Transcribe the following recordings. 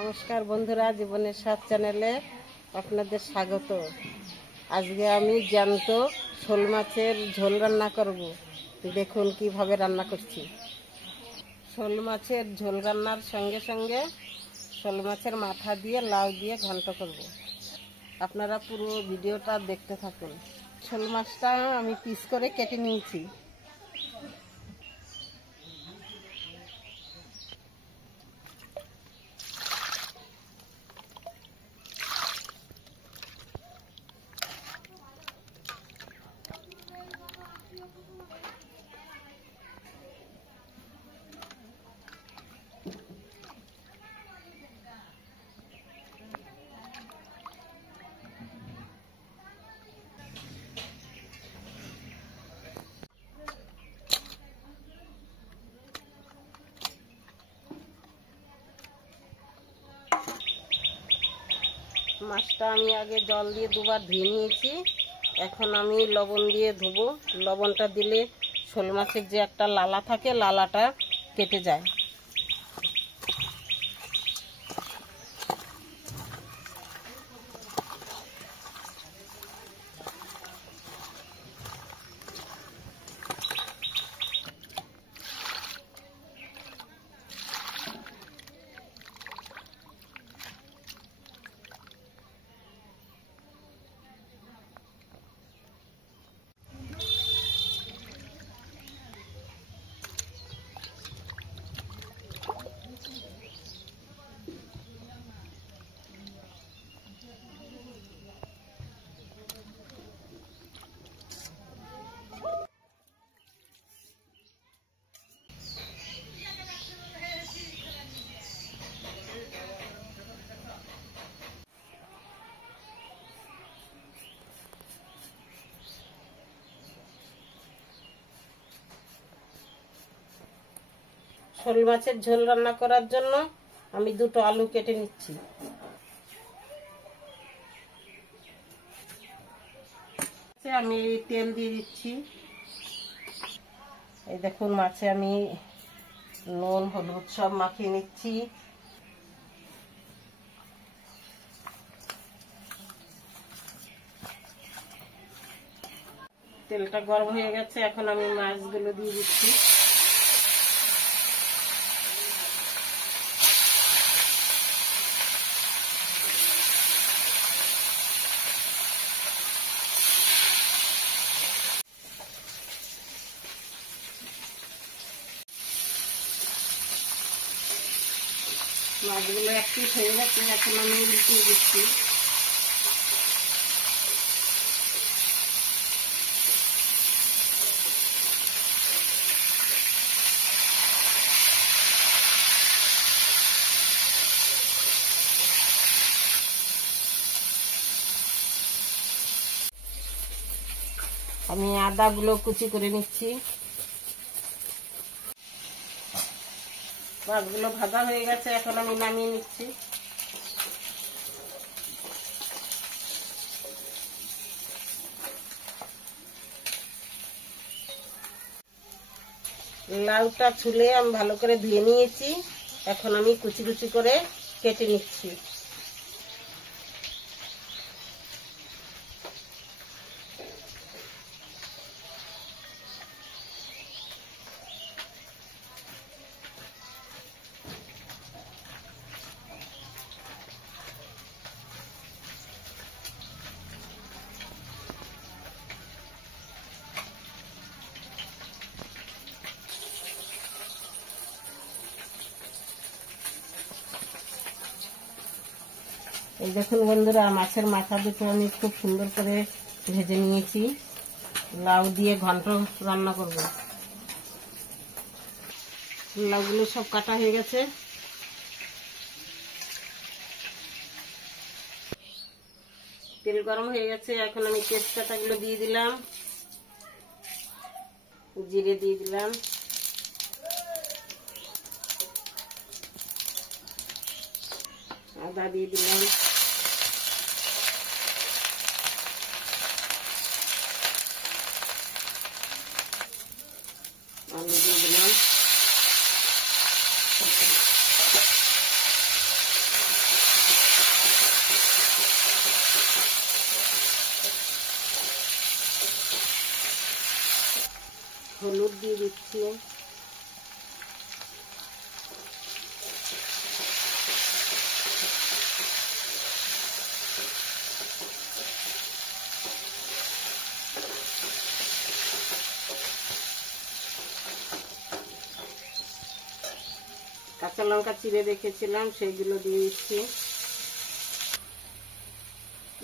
নমস্কার বন্ধুরা, জীবনের স্বাদ চ্যানেলে আপনাদের স্বাগত। আজকে আমি জ্যান্ত শোল মাছের ঝোল রান্না করব। দেখুন কিভাবে রান্না করছি। শোল মাছের ঝোল রান্নার সঙ্গে সঙ্গে শোল মাছের মাথা দিয়ে লাউ দিয়ে ঘন্ট করব। আপনারা পুরো ভিডিওটা দেখতে থাকুন। শোল মাছটা আমি পিস করে কেটে নিয়েছি। মাছটা আমি আগে জল দিয়ে দুবার ধুয়ে নিয়েছি। এখন আমি লবণ দিয়ে ধুবো। লবণটা দিলে শোল মাছের যে একটা লালা থাকে, লালাটা কেটে যায়। শোল মাছের ঝোল রান্না করার জন্য আমি দুটো আলু কেটে নিচ্ছি। আমি তেল দিয়ে দিচ্ছি। এই দেখুন, মাছে আমি নুন হলুদ সব মাখিয়ে নিচ্ছি। তেলটা গরম হয়ে গেছে, এখন আমি মাছগুলো দিয়ে দিচ্ছি। মাছগুলো একটু হয়ে গেছে, এখন আমি উল্টিয়ে দিচ্ছি। আমি আদাগুলো কুচি করে নিচ্ছি। মাছগুলো ভাজা হয়ে গেছে, এখন আমি নামিয়ে নিচ্ছি। লাউটা ছুলে আমি ভালো করে ধুয়ে নিয়েছি, এখন আমি কুচি কুচি করে কেটে নিচ্ছি। এই দেখুন বন্ধুরা, মাছের মাথা দুটো আমি খুব সুন্দর করে ভেজে নিয়েছি। লাউ দিয়ে ঘন্ট রান্না করব। লাউগুলো সব কাটা হয়ে গেছে। তেল গরম হয়ে গেছে, এখন আমি তেজপাতাগুলো দিয়ে দিলাম, জিরে দিয়ে দিলাম, আদা দিয়ে দিলাম, আলু দিয়ে দিলাম, দিয়ে দিচ্ছি। কাঁচা লঙ্কা চিড়ে রেখেছিলাম সেইগুলো দিয়ে দিচ্ছি।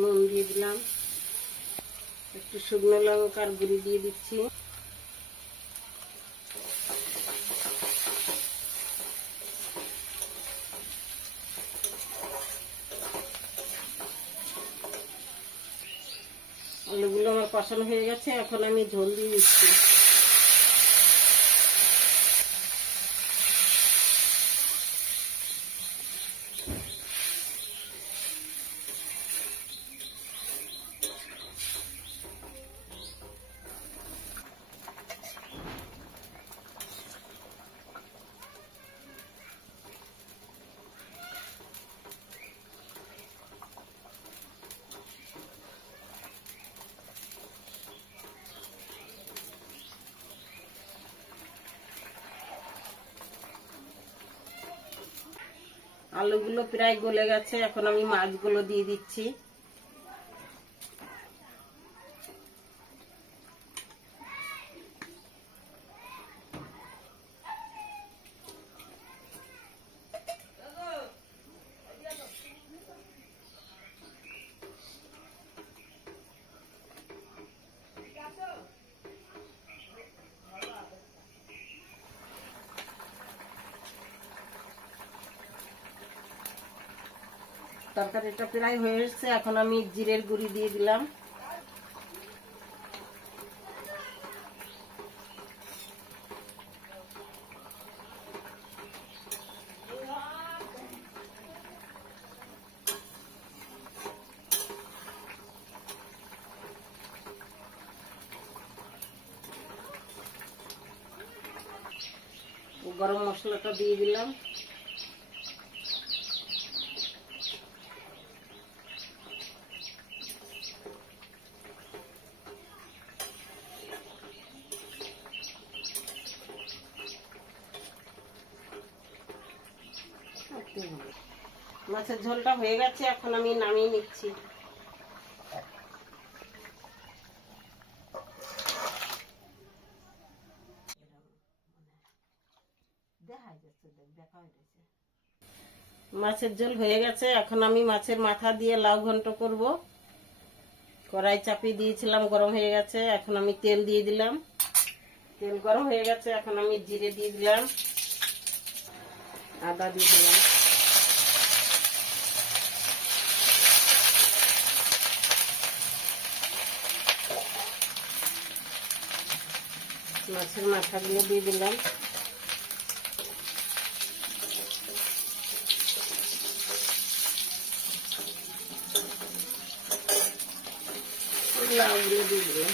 নুন দিয়ে দিলাম, একটু শুকনো লঙ্কার গুঁড়ি দিয়ে দিচ্ছি। আলুগুলো আমার কষানো হয়ে গেছে, এখন আমি ঝোল দিয়ে দিচ্ছি। আলুগুলো প্রায় গলে গেছে, এখন আমি মাছগুলো দিয়ে দিচ্ছি। তরকারিটা প্রায় হয়ে এসেছে, এখন আমি জিরের গুঁড়ি দিয়ে দিলাম। গরম মশলাটা দিয়ে দিলাম। মাছের ঝোলটা হয়ে গেছে, এখন আমি নামিয়ে নিচ্ছি। মাছের ঝোল হয়ে গেছে, এখন আমি মাছের মাথা দিয়ে লাউ ঘন্ট করব। কড়াই চাপিয়ে দিয়েছিলাম, গরম হয়ে গেছে, এখন আমি তেল দিয়ে দিলাম। তেল গরম হয়ে গেছে, এখন আমি জিরে দিয়ে দিলাম, আদা দিয়ে দিলাম। মাছের মাথাগুলো দিয়ে দিলাম। লাউগুলো দিয়ে দিলাম।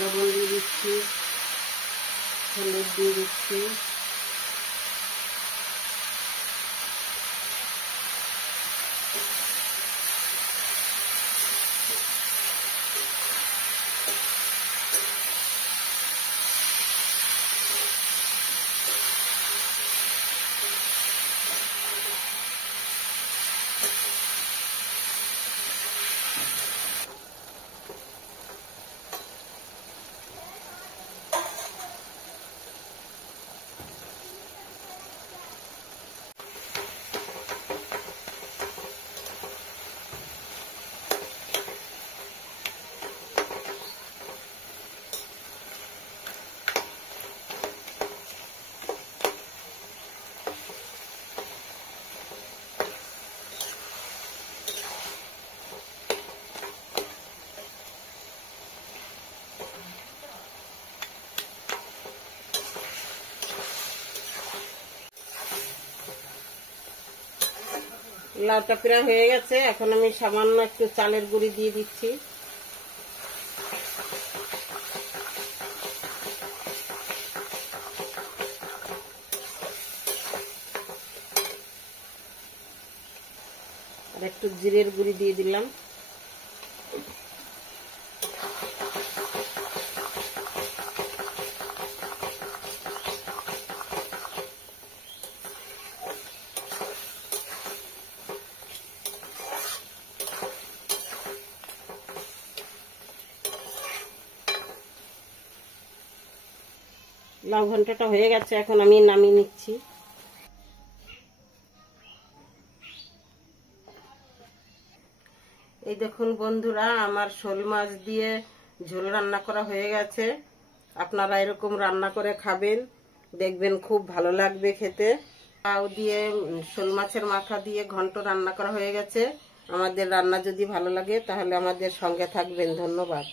লবণ দিয়ে দিচ্ছি, হলুদ দিয়ে দিচ্ছি, লাউটা প্রায় হয়ে গেছে, এখন আমি সামান্য একটু চালের গুঁড়ি দিয়ে দিচ্ছি। একটু জিরের গুঁড়ি দিয়ে দিলাম। লাউ ঘন্টটা হয়ে গেছে, এখন আমি নামিয়ে নিচ্ছি। এই দেখুন বন্ধুরা, আমার শোল মাছ দিয়ে ঝোল রান্না করা হয়ে গেছে। আপনারা এরকম রান্না করে খাবেন, দেখবেন খুব ভালো লাগবে খেতে। লাউ দিয়ে শোল মাছের মাথা দিয়ে ঘন্ট রান্না করা হয়ে গেছে। আমাদের রান্না যদি ভালো লাগে তাহলে আমাদের সঙ্গে থাকবেন। ধন্যবাদ।